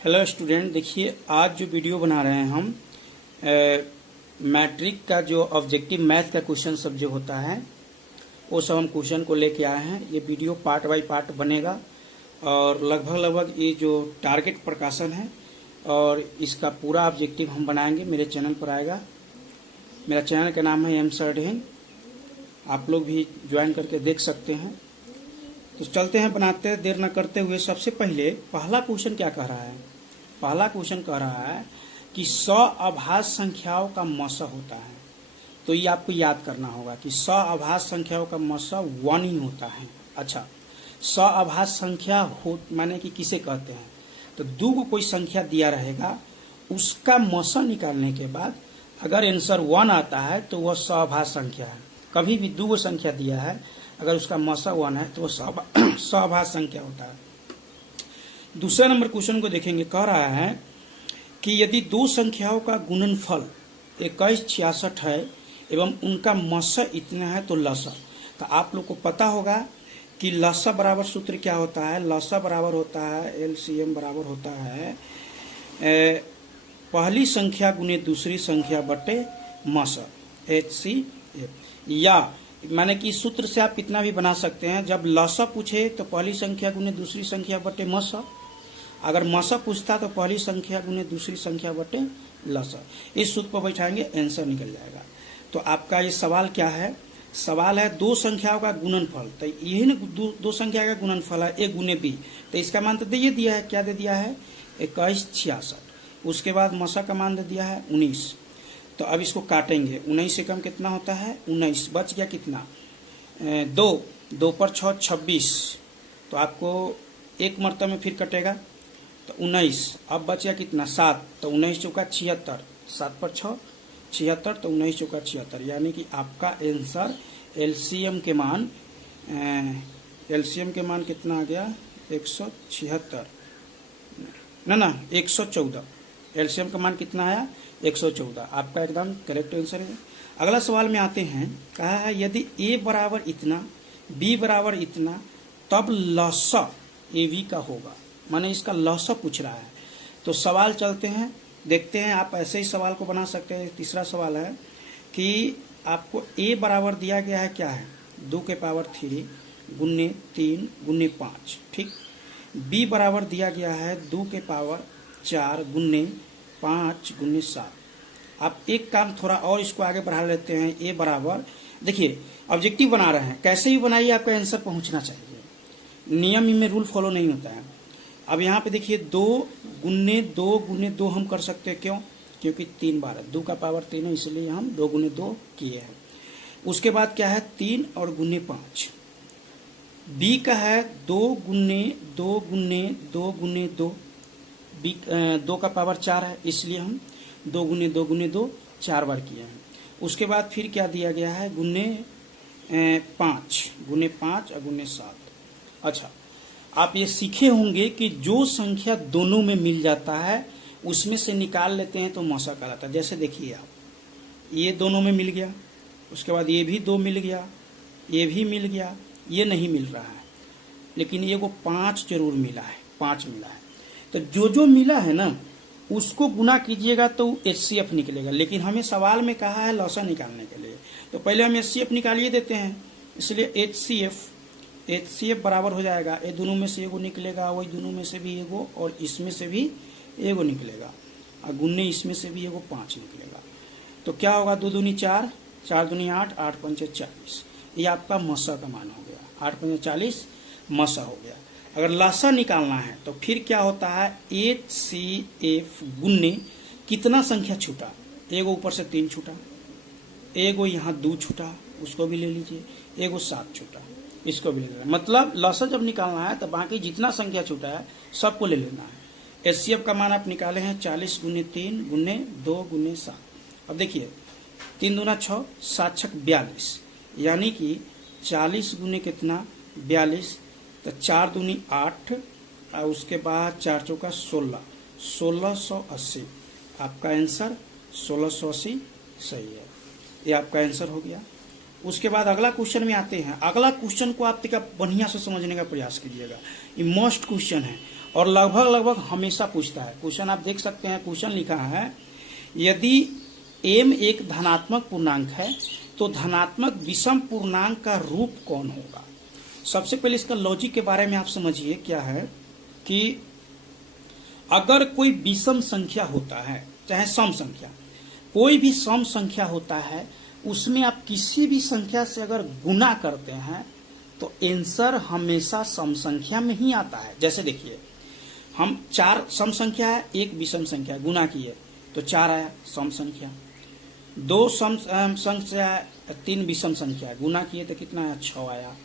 Hello student, देखिए आज जो वीडियो बना रहे हैं हम मैट्रिक का जो ऑब्जेक्टिव मैथ का क्वेश्चन सब जो होता है वो सब हम क्वेश्चन को लेके आए हैं। ये वीडियो पार्ट बाय पार्ट बनेगा और लगभग ये जो टारगेट प्रकाशन है और इसका पूरा ऑब्जेक्टिव हम बनाएंगे, मेरे चैनल पर आएगा। मेरा चैनल का नाम है एम सरडेन, आप लोग भी ज्वाइन करके देख सकते हैं। तो चलते हैं, बनाते हैं, देर न करते हुए। सबसे पहले पहला क्वेश्चन क्या कह रहा है? पहला क्वेश्चन कह रहा है कि 100 अभाज्य संख्याओं का मसा होता है। तो ये आपको याद करना होगा कि 100 अभाज्य संख्याओं का मसा 1 ही होता है। अच्छा, 100 अभाज्य संख्या हो माने कि किसे कहते हैं? तो दो को कोई संख्या दिया रहेगा, उसका मसा निकालने के बाद अगर आंसर 1 आता है तो वह 100 अभाज्य संख्या है। कभी भी दो संख्या दिया है, अगर उसका मसा 1 है तो वह 100 अभाज्य संख्या होता है। दूसरा नंबर क्वेश्चन को देखेंगे, कह रहा है कि यदि दो संख्याओं का गुणनफल 2166 है एवं उनका मसा इतना है तो लसा। तो आप लोग को पता होगा कि लसा बराबर सूत्र क्या होता है? लसा बराबर होता है एलसीएम बराबर होता है पहली संख्या गुने दूसरी संख्या बटे मसा, HCF। या माने कि सूत्र से आप इतना भी बना सकते हैं, जब लसा पूछे तो पहली संख्या गुने दूसरी संख्या बटे मसा, अगर मसा पूछता तो पहली संख्या गुने दूसरी संख्या बटे लसा। इस सूत्र पर बैठाएंगे, आंसर निकल जाएगा। तो आपका ये सवाल क्या है? सवाल है दो संख्याओं का गुणनफल। तो यही ना दो संख्या का गुणनफल है, A गुने B। तो इसका मान तो ये दिया है, क्या दे दिया है? 2166। उसके बाद मसा का मान दे दिया है 19। तो अब इसको काटेंगे, 19 से कम कितना होता है? 19। बच गया कितना? 2 पर 6 26। तो आपको एक मरतबा में फिर कटेगा तो 19। अब बच गया कितना? 7। तो 19 चौका 76, 7 पर 6 76, तो 19 चौका 76। यानी कि आपका आंसर एलसीएम के मान कितना आ गया? 176 ना 114। एलसीएम का मान कितना आया? 114। आपका एकदम करेक्ट आंसर है। अगला सवाल में आते हैं, कहा है यदि A बराबर इतना, B बराबर इतना, तब लसा AB का होगा। माने इसका लसा पूछ रहा है। तो सवाल चलते हैं, देखते हैं। आप ऐसे ही सवाल को बना सकते हैं। तीसरा सवाल है कि आपको A बराबर दिया गया है, क्या है? 2 के पावर 3 गुने 3 गुने 5, ठीक। B बराबर दिया गया है 2 के पावर 4 गुने 5 गुने 7। आप एक काम थोड़ा और इसको आगे बढ़ा लेते हैं। A बराबर, देखिए ऑब्जेक्टिव बना रहे हैं, कैसे भी बनाइए आपका आंसर पहुंचना चाहिए। नियम में रूल फॉलो नहीं होता है। अब यहाँ पे देखिए 2 गुने 2 हम कर सकते हैं। क्यों? क्योंकि 3 बार है, 2 का पावर 3 है, इसलिए हम 2 गुने 2 किए हैं। उसके बाद क्या है? 3 और गुने 5। B का है 2 गुने 2 गुने 2 गुने 2। 2 का पावर 4 है, इसलिए हम 2 गुने 2 गुने 2 4 बार किए हैं। उसके बाद फिर क्या दिया गया है? गुने 5 गुने 5 और गुने 7। अच्छा, आप ये सीखे होंगे कि जो संख्या दोनों में मिल जाता है उसमें से निकाल लेते हैं तो मसा कहलाता है। जैसे देखिए आप, ये दोनों में मिल गया, उसके बाद ये भी 2 मिल गया, ये भी मिल गया, ये नहीं मिल रहा है, लेकिन ये को 5 जरूर मिला है, 5 मिला है। तो जो मिला है ना उसको गुना कीजिएगा तो HCF निकलेगा। लेकिन हमें सवाल में कहा है लसा निकालने के लिए, तो पहले हम HCF निकालिए देते हैं। इसलिए HCF बराबर हो जाएगा, ये दोनों में से एगो निकलेगा, वही दोनों में से भी एगो, और इसमें से भी एगो निकलेगा, और गुन्ने इसमें से भी एगो 5 निकलेगा। तो क्या होगा? 2 दूनी 4, 4 दूनी 8, 8 पंचे 40। ये आपका मसा का मान हो गया, 8 पंचे 40 मसा हो गया। अगर लसा निकालना है तो फिर क्या होता है? HCF गुन्ने कितना संख्या छूटा? एगो ऊपर से 3 छूटा, एगो यहाँ 2 छूटा, उसको भी ले लीजिए, एगो 7 छूटा, इसको भी ले लेना। मतलब लसा जब निकालना है तो बाकी जितना संख्या छूटा है सबको ले लेना है। HCF का मान आप निकाले हैं 40 गुने 3 गुने 2 गुने 7। अब देखिए 3 दूना 6, 7 छक 42, यानी कि 40 गुने कितना? 42। तो 4 दूनी 8, और उसके बाद 4 चौका 16, 1680। आपका आंसर 1680 सही है। ये आपका आंसर हो गया। उसके बाद अगला क्वेश्चन में आते हैं। अगला क्वेश्चन को आप बढ़िया से समझने का प्रयास कीजिएगा, ये मस्ट क्वेश्चन है और लगभग लगभग हमेशा पूछता है। क्वेश्चन आप देख सकते हैं, क्वेश्चन लिखा है यदि m एक धनात्मक पूर्णांक है तो धनात्मक विषम पूर्णांक का रूप कौन होगा। सबसे पहले इसका लॉजिक के बारे में आप समझिए क्या है कि अगर कोई विषम संख्या होता है, चाहे सम संख्या, कोई भी सम संख्या होता है, उसमें आप किसी भी संख्या से अगर गुना करते हैं तो आंसर हमेशा सम संख्या में ही आता है। जैसे देखिए, हम 4 सम संख्या है, एक विषम संख्या है, गुना किए तो 4 आया सम संख्या। 2 सम संख्या है, 3 विषम संख्या है, गुना किए तो कितना आया 6 आया।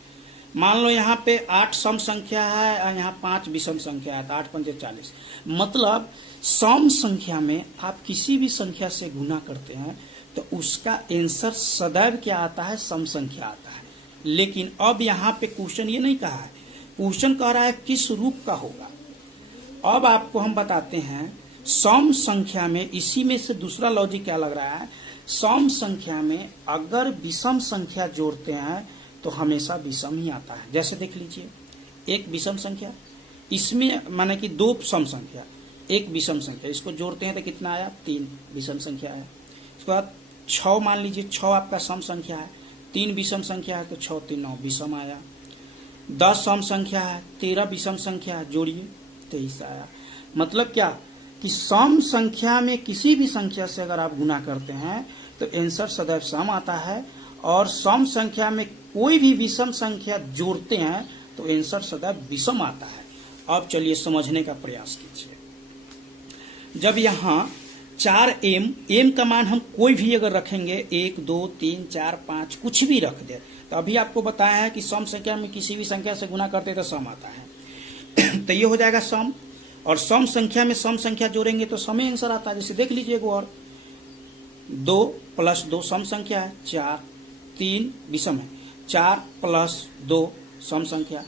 मान लो यहाँ पे 8 सम संख्या है और यहाँ 5 विषम संख्या है तो 8 पंजे 40। मतलब सम संख्या में आप किसी भी संख्या से गुना करते हैं तो उसका आंसर सदैव क्या आता है, सम संख्या आता है। लेकिन अब यहाँ पे क्वेश्चन ये नहीं कहा है, क्वेश्चन कह रहा है किस रूप का होगा। अब आपको हम बताते हैं सम संख्या में, इसी में से दूसरा लॉजिक क्या लग रहा है, सम संख्या में अगर विषम संख्या जोड़ते हैं तो हमेशा विषम ही आता है। जैसे देख लीजिए, एक विषम संख्या, इसमें माने कि 2 सम संख्या, एक विषम संख्या, इसको जोड़ते हैं तो कितना आया 3 विषम संख्या है। इसके बाद 6 मान लीजिए, 6 आपका सम संख्या है, 3 विषम संख्या है तो 6 3 9 विषम आया। 10 सम संख्या है, 13 विषम संख्या है, जोड़िए 23 आया। मतलब क्या कि सम संख्या में किसी भी संख्या से अगर आप गुना करते हैं तो आंसर सदैव सम आता है, और सम संख्या में कोई भी विषम संख्या जोड़ते हैं तो आंसर सदैव विषम आता है। अब चलिए समझने का प्रयास कीजिए। जब यहाँ 4m का मान हम कोई भी अगर रखेंगे, 1 2 3 4 5 कुछ भी रख दे, तो अभी आपको बताया है कि सम संख्या में किसी भी संख्या से गुना करते तो सम आता है। तो ये हो जाएगा सम, और सम संख्या में सम संख्या जोड़ेंगे तो सम आंसर आता है। जैसे देख लीजिए, और 2 + 2 सम संख्या है, 4 3 विषम है, 4 + 2 सम संख्या,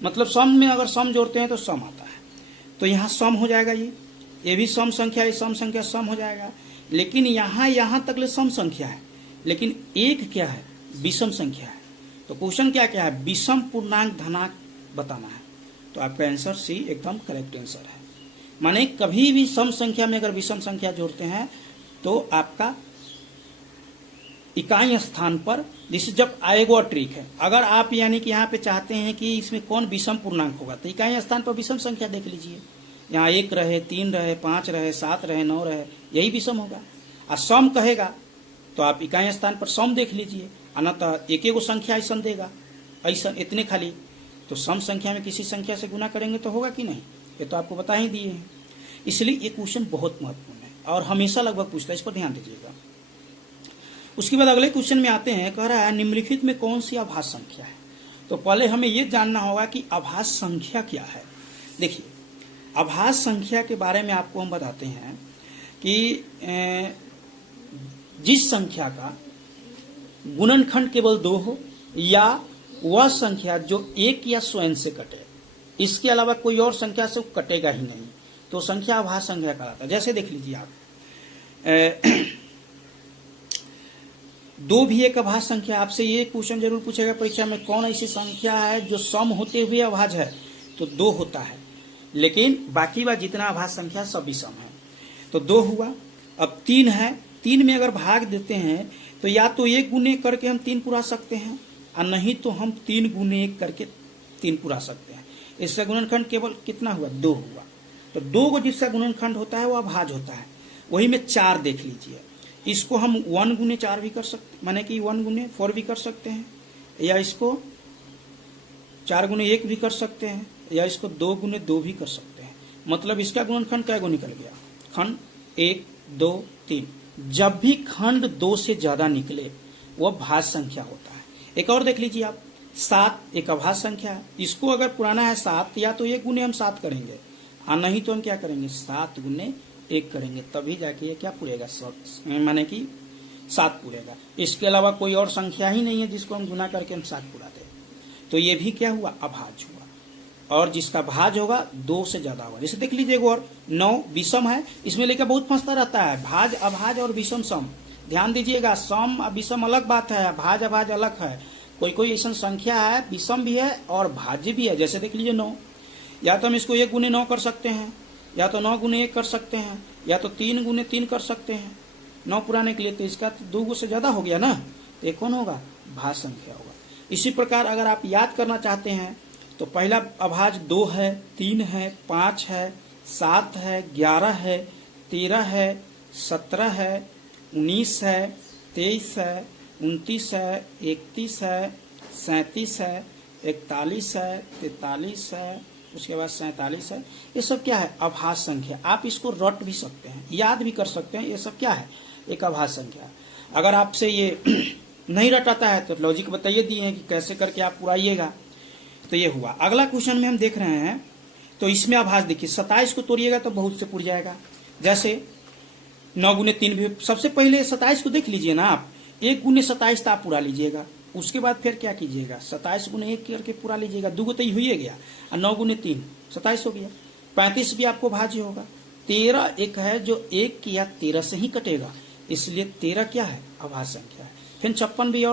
मतलब सम में अगर सम जोड़ते हैं तो सम आता है। तो यहाँ सम हो जाएगा, ये भी सम संख्या, ये सम संख्या सम हो जाएगा। लेकिन यहाँ तक ले सम संख्या है, लेकिन एक क्या है, विषम संख्या है। तो क्वेश्चन क्या क्या है, विषम पूर्णांक धनांक बताना है। तो आपका आंसर सी एकदम करेक्ट आंसर है। माने कभी भी सम संख्या में अगर विषम संख्या जोड़ते हैं तो आपका इकाई स्थान पर, जैसे जब आएगा और ट्रिक है, अगर आप यानी कि यहाँ पे चाहते हैं कि इसमें कौन विषम पूर्णांक होगा तो इकाई स्थान पर विषम संख्या देख लीजिए, यहाँ 1 रहे, 3 रहे, 5 रहे, 7 रहे, 9 रहे, यही विषम होगा। और सम कहेगा तो आप इकाई स्थान पर सम देख लीजिए, अनतः एक संख्या ऐसा देगा, ऐसा इतने खाली। तो सम संख्या में किसी संख्या से गुना करेंगे तो होगा कि नहीं, ये तो आपको बता ही दिए हैं। इसलिए ये क्वेश्चन बहुत महत्वपूर्ण है और हमेशा लगभग पूछता है, इस पर ध्यान दीजिएगा। उसके बाद अगले क्वेश्चन में आते हैं, कह रहा है निम्नलिखित में कौन सी अभाज्य संख्या है। तो पहले हमें यह जानना होगा कि अभाज्य संख्या क्या है। देखिए, अभाज्य संख्या के बारे में आपको हम बताते हैं कि जिस संख्या का गुणनखंड केवल 2 हो, या वह संख्या जो 1 या स्वयं से कटे, इसके अलावा कोई और संख्या से कटेगा ही नहीं, तो संख्या अभाज्य संख्या कहलाता है। जैसे देख लीजिए आप, 2 भी एक अभाज्य संख्या। आपसे ये क्वेश्चन जरूर पूछेगा परीक्षा में, कौन ऐसी संख्या है जो सम होते हुए अभाज्य है, तो 2 होता है, लेकिन बाकी बात जितना अभाज्य संख्या सब विषम है। तो 2 हुआ। अब 3 है, 3 में अगर भाग देते हैं तो या तो 1 गुने करके हम 3 पुरा सकते हैं, और नहीं तो हम 3 गुने 1 करके 3 पुरा सकते हैं। इससे गुणनखंड केवल कितना हुआ, 2 हुआ। तो 2 को जिसका गुणनखंड होता है वो अभाज्य होता है। वही में 4 देख लीजिए, इसको हम 1 गुने 4 भी कर सकते, माने कि 1 गुने 4 भी कर सकते हैं, या इसको 4 गुने 1 भी कर सकते हैं, या इसको 2 गुने 2 भी कर सकते हैं। मतलब इसका गुणनखंड कै गो निकल गया, खंड 1 2 3। जब भी खंड 2 से ज्यादा निकले वह भाज्य संख्या होता है। एक और देख लीजिए आप, 7 एक अभाज्य संख्या है। इसको अगर पुराना है 7, या तो 1 गुने हम 7 करेंगे, और नहीं तो हम क्या करेंगे 7 गुने 1 करेंगे, तभी जाके ये क्या पूरेगा, माने कि 7 पूरेगा। इसके अलावा कोई और संख्या ही नहीं है जिसको हम गुना करके हम 7 पूरा दें। तो ये भी क्या हुआ, अभाज्य हुआ। और जिसका भाज्य होगा 2 से ज्यादा होगा। जैसे देख लीजिए, और 9 विषम है, इसमें लेकर बहुत फंसता रहता है, भाज्य अभाज्य और विषम सम। ध्यान दीजिएगा, सम विषम अलग बात है, भाज्य अभाज्य अलग है। कोई कोई ऐसा संख्या है विषम भी है और भाज्य भी है। जैसे देख लीजिए 9, या तो हम इसको 1 गुने 9 कर सकते हैं, या तो 9 गुने 1 कर सकते हैं, या तो 3 गुने 3 कर सकते हैं 9 पुराने के लिए। तो इसका तो 2 से ज्यादा हो गया ना, तो ये कौन होगा? भाज्य संख्या होगा। इसी प्रकार अगर आप याद करना चाहते हैं तो पहला अभाज्य 2 है, 3 है, 5 है, 7 है, 11 है, 13 है, 17 है, 19 है, 23 है, 29 है, 31 है, 37 है, 41 है, 43 है, उसके बाद 47 है। ये सब क्या है? अभाज्य संख्या। आप इसको रट भी सकते हैं, याद भी कर सकते हैं। ये सब क्या है? एक अभाज्य संख्या। अगर आपसे ये नहीं रटाता है तो लॉजिक बताइए दिए हैं कि कैसे करके आप पुराइएगा। तो ये हुआ। अगला क्वेश्चन में हम देख रहे हैं, तो इसमें अभाज्य देखिए 27 को तोड़िएगा तो बहुत से पुर जाएगा। जैसे 9 गुने 3 भी। सबसे पहले 27 को देख लीजिए ना आप, 1 गुने 27 तो आप पूरा लीजिएगा। उसके बाद फिर क्या कीजिएगा? 27 गुने 1 करके पूरा लीजिएगा। 2 तो ही गया, और 9 गुने 3 27 हो गया। 35 भी आपको भाज्य होगा। 13 एक है जो 1 किया 13 से ही कटेगा, इसलिए 13 क्या है? अभाज्य संख्या है। फिर 56 भी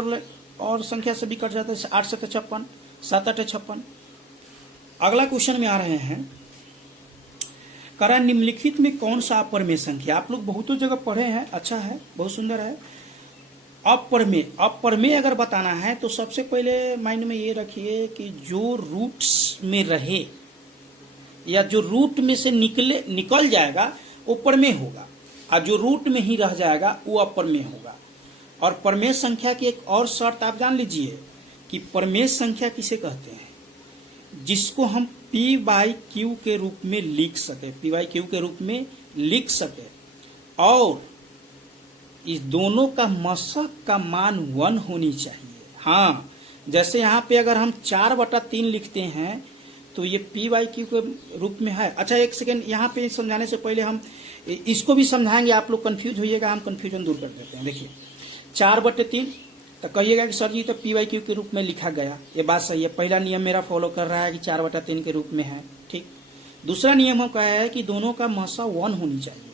और संख्या से भी कट जाता है। 8 से 56, 7 8 56। अगला क्वेश्चन में आ रहे हैं, करा निम्नलिखित में कौन सा अपरमेय संख्या? आप लोग बहुतों जगह पढ़े हैं, अच्छा है, बहुत सुंदर है। अपरमेय अगर बताना है तो सबसे पहले माइंड में ये रखिए कि जो रूट्स में रहे या जो रूट में से निकल जाएगा वो परमेय होगा, और जो रूट में ही रह जाएगा वो अपरमेय होगा। और परमेय संख्या की एक और शर्त आप जान लीजिए कि परमेय संख्या किसे कहते हैं? जिसको हम p/q के रूप में लिख सके, p/q के रूप में लिख सके, और इस दोनों का मशक का मान 1 होनी चाहिए। हाँ, जैसे यहाँ पे अगर हम 4/3 लिखते हैं तो ये p/q के रूप में है। अच्छा एक सेकेंड, यहाँ पे समझाने से पहले हम इसको भी समझाएंगे, आप लोग कंफ्यूज होइएगा, हम कंफ्यूजन दूर कर देते हैं। देखिए 4/3 तो कहिएगा कि सर जी तो p/q के रूप में लिखा गया, ये बात सही है। पहला नियम मेरा फॉलो कर रहा है कि 4/3 के रूप में है, ठीक। दूसरा नियम हम कहा है कि दोनों का मसा 1 होनी चाहिए।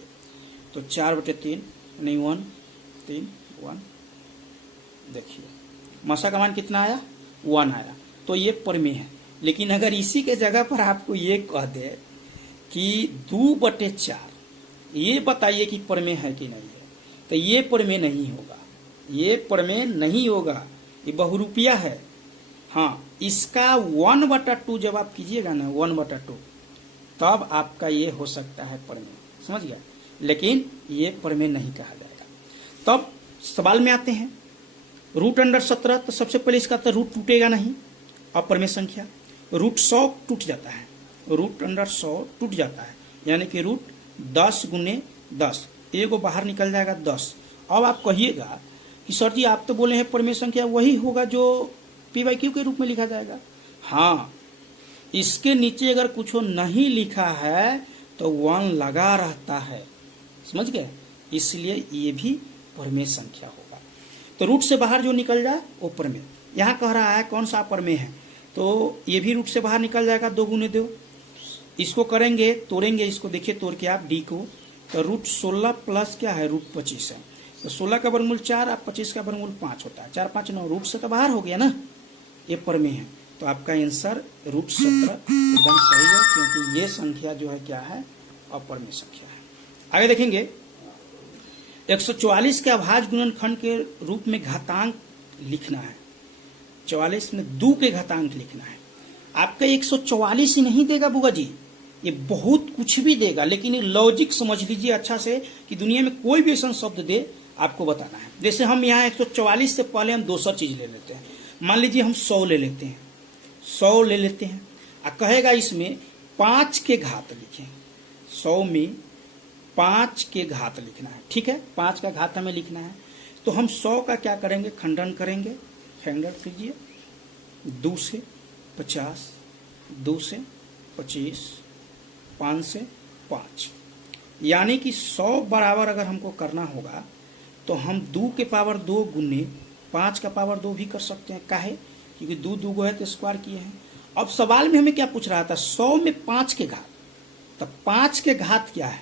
तो 4/3 नहीं 1 3 1, देखिए मसा का मान कितना आया? 1 आया। तो ये परमेय है। लेकिन अगर इसी के जगह पर आपको ये कह दे कि 2/4, ये बताइए कि परमेय है कि नहीं है, तो ये परमेय नहीं होगा, ये परमेय नहीं होगा, ये बहुरूपिया है। हाँ, इसका 1/2 जब आप कीजिएगा ना, 1/2, तब आपका ये हो सकता है परमेय, समझ गया। लेकिन ये परमेय नहीं कहा जाएगा। तब सवाल में आते हैं, √17, तो सबसे पहले इसका तो रूट टूटेगा नहीं, अपरमेय संख्या। √100 टूट जाता है, √100 टूट जाता है, यानी कि रूट 10 गुने 10, एगो बाहर निकल जाएगा 10। अब आप कहिएगा कि सर जी आप तो बोले हैं परमेय संख्या वही होगा जो p/q के रूप में लिखा जाएगा। हाँ, इसके नीचे अगर कुछ नहीं लिखा है तो 1 लगा रहता है, समझ गए, इसलिए ये भी परमेय संख्या होगा। तो रूट से बाहर जो निकल जाए वो परमेय। यहाँ कह रहा है कौन सा परमेय है, तो ये भी रूट से बाहर निकल जाएगा 2 गुने 2। इसको करेंगे, तोड़ेंगे, इसको देखिए तोड़ के आप डी को, तो √16 प्लस क्या है? √25 है। तो 16 का वर्गमूल 4 और 25 का वर्गमूल 5 होता है। 4 5 9, रूट से तो बाहर हो गया ना, ये परमेय है। तो आपका आंसर √17 एकदम सही है, क्योंकि ये संख्या जो है क्या है? अपरमेय संख्या है। आगे देखेंगे, 144 के अभाज्य गुणनखंड के रूप में घातांक लिखना है। 44 में 2 के घातांक लिखना है। आपका 144 ही नहीं देगा बुआ जी, ये बहुत कुछ भी देगा, लेकिन ये लॉजिक समझ लीजिए अच्छा से कि दुनिया में कोई भी ऐसा शब्द दे आपको बताना है। जैसे हम यहाँ 144 से पहले हम दूसरा चीज ले लेते हैं। मान लीजिए हम 100 ले लेते हैं, 100 ले लेते हैं, और कहेगा इसमें 5 के घात लिखें। 100 में 5 के घात लिखना है, ठीक है, 5 का घात हमें लिखना है। तो हम 100 का क्या करेंगे? खंडन करेंगे, खंडन कीजिए। 2 से 50, 2 से 25, 5 से 5, यानी कि 100 बराबर अगर हमको करना होगा तो हम 2 के पावर 2 गुने 5 का पावर 2 भी कर सकते हैं। काहे? क्योंकि 2 2 है तो स्क्वायर किए हैं। अब सवाल में हमें क्या पूछ रहा था? 100 में 5 के घात, तो 5 के घात क्या है?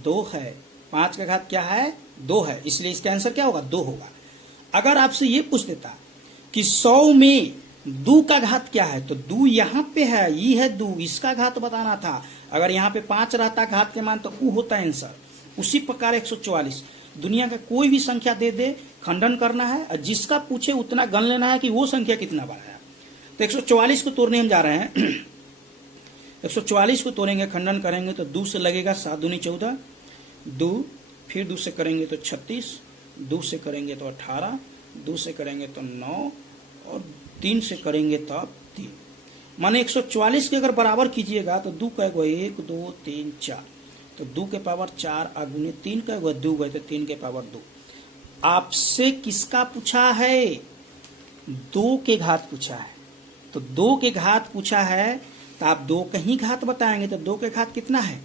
2 है। 5 का घात क्या है? 2 है, इसलिए इसका आंसर क्या होगा? 2 होगा। अगर आपसे ये पूछ देता कि 100 में दू का घात क्या है, तो दू यहाँ पे है, ये है दू, इसका घात बताना था। अगर यहाँ पे 5 रहता घात के मान तो ऊ होता आंसर। उसी प्रकार 144 दुनिया का कोई भी संख्या दे दे, खंडन करना है और जिसका पूछे उतना गण लेना है कि वो संख्या कितना बड़ा है। तो 144 को तोड़ने हम जा रहे हैं। 144 को तोड़ेंगे, खंडन करेंगे तो 2 से लगेगा 7 दूनी 14, 2 फिर 2 से करेंगे तो 36, 2 से करेंगे तो 18, 2 से करेंगे तो 9 और 3 से करेंगे तब 3। माने 144 के अगर बराबर कीजिएगा तो 2 का 1 2 3 4, तो 2 के पावर 4 गुने 3 का 2 गए तो 3 के पावर 2। आपसे किसका पूछा है, 2 के घात पूछा है। तो 2 के घात पूछा है तो आप 2 का ही घात बताएंगे, तो 2 के घात कितना है,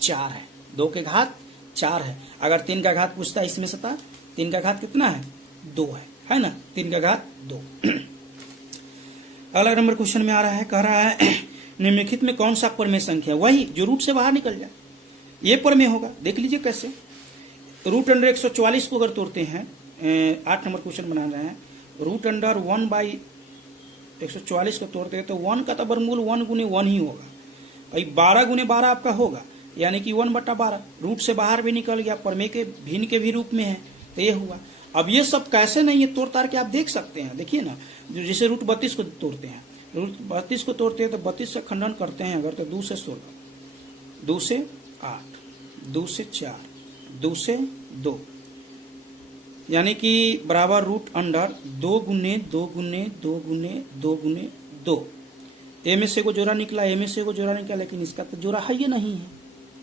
4 है। 2 के घात 4 है। अगर 3 का घात पूछता है इसमें से था, 3 का घात कितना है, 2 है ना, 3 का घात 2। अगला नंबर क्वेश्चन में आ रहा है, कह रहा है निम्नलिखित में कौन सा परमेय संख्या, वही जो रूट से बाहर निकल जाए ये परमेय होगा। देख लीजिए कैसे। रूट अंडर 144 को अगर तोड़ते हैं, 8 नंबर क्वेश्चन बना रहे हैं, रूट अंडर 1/144 को तोड़ते हैं तो 1 का तो वर्गमूल 1 गुने 1 ही होगा। भाई 12 गुने 12 आपका होगा, यानी कि 1/12। रूट से बाहर भी निकल गया, परमेय के भिन्न के भी रूप में है, तो ये हुआ। अब ये सब कैसे नहीं है, तोड़ तार के आप देख सकते हैं। देखिए ना, जैसे रूट 32 को तोड़ते हैं, रूट 32 को तोड़ते हैं तो 32 से खंडन करते हैं अगर तो 2 से 16, 2 से 8, 2 से 4, 2 से 2, यानी कि बराबर रूट अंडर 2 गुने 2 गुने 2 गुने 2 गुने 2। ए में से को जोड़ा निकला, ए में से को जोड़ा निकला, लेकिन इसका तो जोड़ा है ये नहीं है,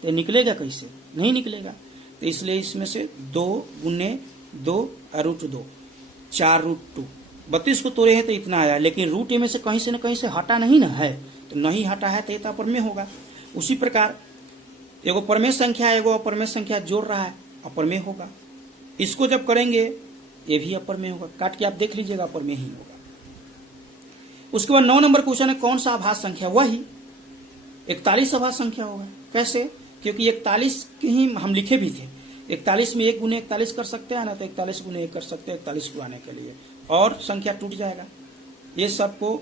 तो निकलेगा कैसे, नहीं निकलेगा। तो इसलिए इसमें से 2 गुने 2 और रूट 2, 4 रूट 2। 32 को तोड़े हैं तो इतना आया, लेकिन रूट ए में से कहीं से न कहीं से हटा नहीं ना है, तो नहीं हटा है तो ये तो अपरमेय होगा। उसी प्रकार एगो परमेय संख्या एगो अपरमेय संख्या जोड़ रहा है, अपरमेय होगा। इसको जब करेंगे ये भी अपरमेय होगा, काट के आप देख लीजिएगा अपरमेय ही होगा। उसके बाद 9 नंबर क्वेश्चन है, कौन सा आभास संख्या, वही 41 आभास संख्या होगा। कैसे, क्योंकि 41 के ही हम लिखे भी थे, 41 में 1 गुने 41 कर सकते हैं ना, तो 41 गुने 1 कर सकते हैं 41 को आने के लिए, और संख्या टूट जाएगा। ये सबको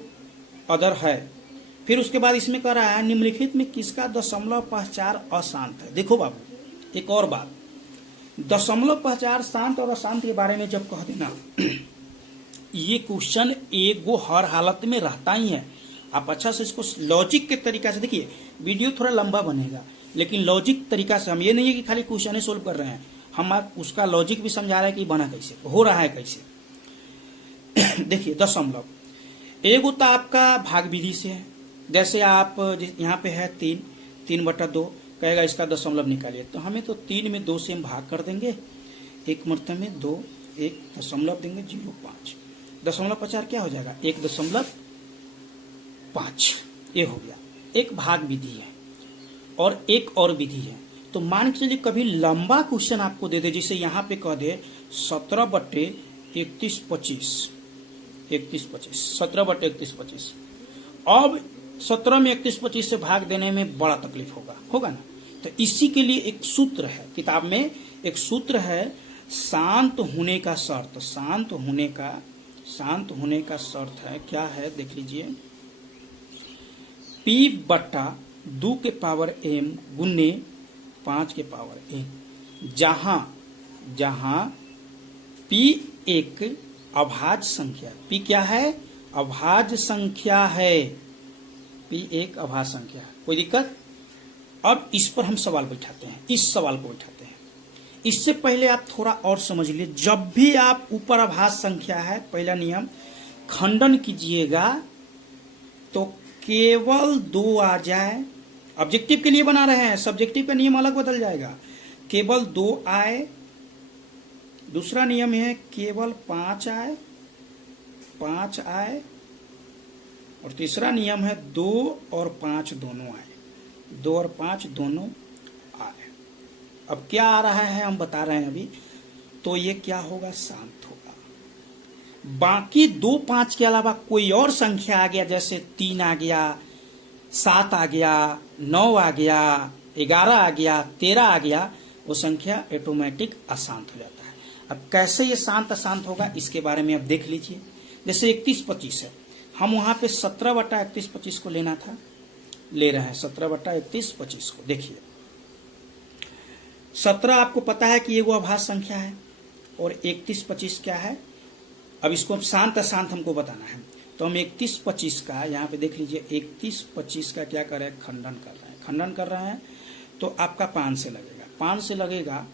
अदर है। फिर उसके बाद इसमें कह रहा है निम्नलिखित में किसका दशमलव पहचान अशांत है। देखो बाबू, एक और बात, दशमलव पहचान शांत और अशांत के बारे में जब कह देना, ये क्वेश्चन एगो हर हालत में रहता ही है। आप अच्छा से इसको लॉजिक के तरीका से देखिए, वीडियो थोड़ा लंबा बनेगा, लेकिन लॉजिक तरीका से, हम ये नहीं है कि खाली क्वेश्चन ही सोल्व कर रहे हैं, हम आप उसका लॉजिक भी समझा रहे हैं कि बना कैसे, हो रहा है कैसे। देखिए दशमलव एगो तो आपका भाग विधि से है। जैसे आप यहाँ पे है 3/2, कहेगा इसका दशमलव निकालिए, तो हमें तो 3 में 2 से हम भाग कर देंगे, एक मरतबे में 2, एक दशमलव देंगे 0.5, दशमलव पचार क्या हो जाएगा 1.5, ये हो गया। एक भाग विधि है और एक और विधि है। तो मान के चलिए कभी लंबा क्वेश्चन आपको दे दे, जैसे यहाँ पे कह दे 17/3125, 17/3125। अब 17 में 31-25 से भाग देने में बड़ा तकलीफ होगा ना। तो इसी के लिए एक सूत्र है, किताब में एक सूत्र है, शांत होने का शर्त, शांत होने का शर्त है, क्या है देख लीजिए, P/2 के पावर m गुने 5 के पावर n, जहां P एक अभाज्य संख्या, P क्या है, अभाज्य संख्या है, P एक अभाज्य संख्या है। कोई दिक्कत? अब इस पर हम सवाल बैठाते हैं, इस सवाल को बैठाते हैं। इससे पहले आप थोड़ा और समझ लीजिए, जब भी आप ऊपर अभाज्य संख्या है, पहला नियम, खंडन कीजिएगा तो केवल 2 आ जाए। ऑब्जेक्टिव के लिए बना रहे हैं, सब्जेक्टिव का नियम अलग बदल जाएगा, केवल 2 आए। दूसरा नियम है केवल 5 आए, और तीसरा नियम है 2 और 5 दोनों आए, 2 और 5 दोनों आए। अब क्या आ रहा है हम बता रहे हैं अभी, तो ये क्या होगा, शांत होगा। बाकी 2 5 के अलावा कोई और संख्या आ गया, जैसे 3 आ गया, 7 आ गया, 9 आ गया, 11 आ गया, 13 आ गया, वो संख्या ऑटोमेटिक अशांत हो जाता है। अब कैसे ये शांत अशांत होगा इसके बारे में अब देख लीजिए। जैसे 31-25 है, हम वहां पे 17/31/25 को लेना था, ले रहे हैं 17/31/25 को। देखिए 17 आपको पता है कि ये वो अभाज्य संख्या है और 31/25 क्या है। अब इसको शांत अशांत हमको बताना है, तो हम 31/25 का यहाँ पे देख लीजिए, 31/25 का क्या कर रहे हैं, खंडन कर रहे हैं। खंडन कर रहे हैं तो आपका 5 से लगेगा, 5 से लगेगा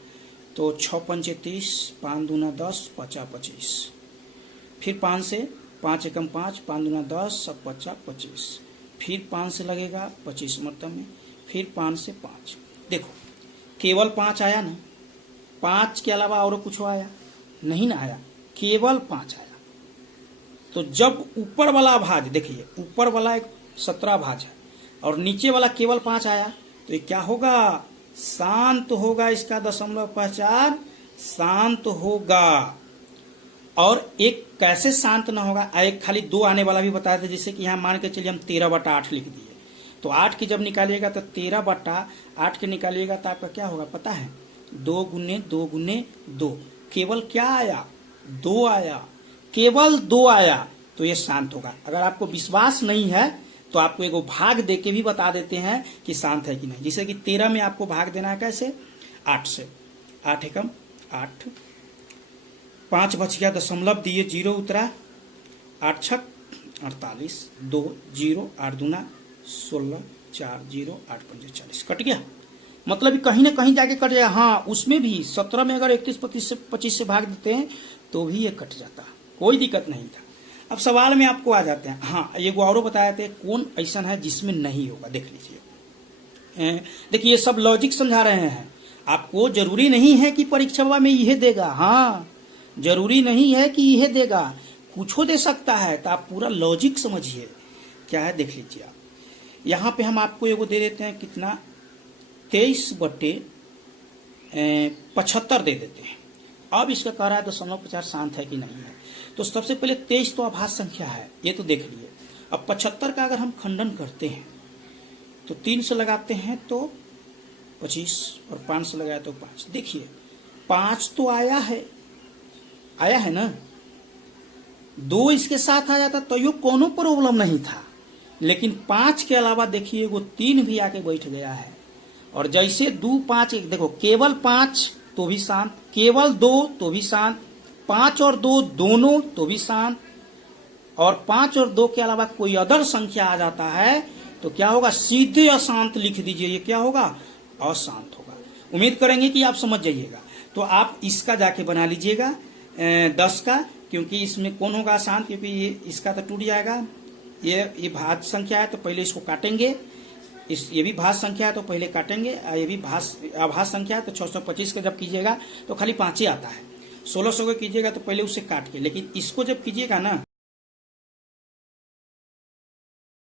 तो 6 पंचे 30, 5 दूना 10, 50 25, फिर 5 से 5 एकम 5, 5 दूना 10, सब 50 25, फिर 5 से लगेगा 25 मतलब में, फिर 5 से 5। देखो केवल 5 आया ना, 5 के अलावा और कुछ आया नहीं ना, आया केवल 5 आया। तो जब ऊपर वाला भाज, देखिए ऊपर वाला एक 17 भाज है और नीचे वाला केवल 5 आया, तो ये क्या होगा, शांत होगा। इसका दशमलव पहचान शांत होगा। और एक कैसे शांत ना होगा, एक खाली 2 आने वाला भी बताया था, जैसे कि यहाँ मान के चलिए हम 13/8 लिख दिए, तो 8 की जब निकालिएगा तो 13/8 के निकालिएगा तो आपका क्या होगा पता है, 2 गुने 2 गुने 2, केवल क्या आया, 2 आया, केवल 2 आया, तो ये शांत होगा। अगर आपको विश्वास नहीं है तो आपको एगो भाग दे के भी बता देते हैं कि शांत है कि नहीं। जैसे कि 13 में आपको भाग देना है कैसे, 8 से, 8 एकम 8, 5 बच गया, दशमलव दिए, 0 उतरा, 8 छक 48, 2 0, 8 दूना 16, 4 0, 8 पंजे 40, कट गया। मतलब कहीं ना कहीं जाके कट जाएगा। हाँ उसमें भी 17 में अगर 31/25 से भाग देते हैं तो भी ये कट जाता, कोई दिक्कत नहीं था। अब सवाल में आपको आ जाते हैं। हाँ ये और बताए थे कौन ऐसा है जिसमें नहीं होगा, देख लीजिए। देखिए ये सब लॉजिक समझा रहे हैं आपको। जरूरी नहीं है कि परीक्षा में यह देगा, हाँ जरूरी नहीं है कि यह देगा, कुछ दे सकता है। तो आप पूरा लॉजिक समझिए क्या है, देख लीजिए आप। यहाँ पे हम आपको एगो दे देते हैं कितना, 23/75 दे देते हैं। अब इसका कह रहा है 0.50 शांत है कि नहीं है। तो सबसे पहले 23 तो अभाज्य संख्या है, ये तो देख लिए। अब 75 का अगर हम खंडन करते हैं तो 3 से लगाते हैं तो 25 और 5 से लगाया तो 5। देखिए 5 तो आया है ना, 2 इसके साथ आ जाता तो ये कोनो प्रॉब्लम नहीं था, लेकिन 5 के अलावा देखिए वो 3 भी आके बैठ गया है। और जैसे 2 5 1, देखो केवल 5 तो भी शांत, केवल 2 तो भी शांत, 5 और 2 दोनों तो भी शांत, और 5 और 2 के अलावा कोई अदर संख्या आ जाता है तो क्या होगा, सीधे अशांत लिख दीजिए, ये क्या होगा, अशांत होगा। उम्मीद करेंगे कि आप समझ जाइएगा। तो आप इसका जाके बना लीजिएगा 10 का, क्योंकि इसमें कौन होगा अशांत, क्योंकि ये इसका तो टूट जाएगा। ये भाज्य संख्या है तो पहले इसको काटेंगे, ये भी भाज्य संख्या है तो पहले काटेंगे, ये भी अभाज्य संख्या है तो 625 का जब कीजिएगा तो खाली 5 ही आता है। 1600 का कीजिएगा तो पहले उसे काट के, लेकिन इसको जब कीजिएगा ना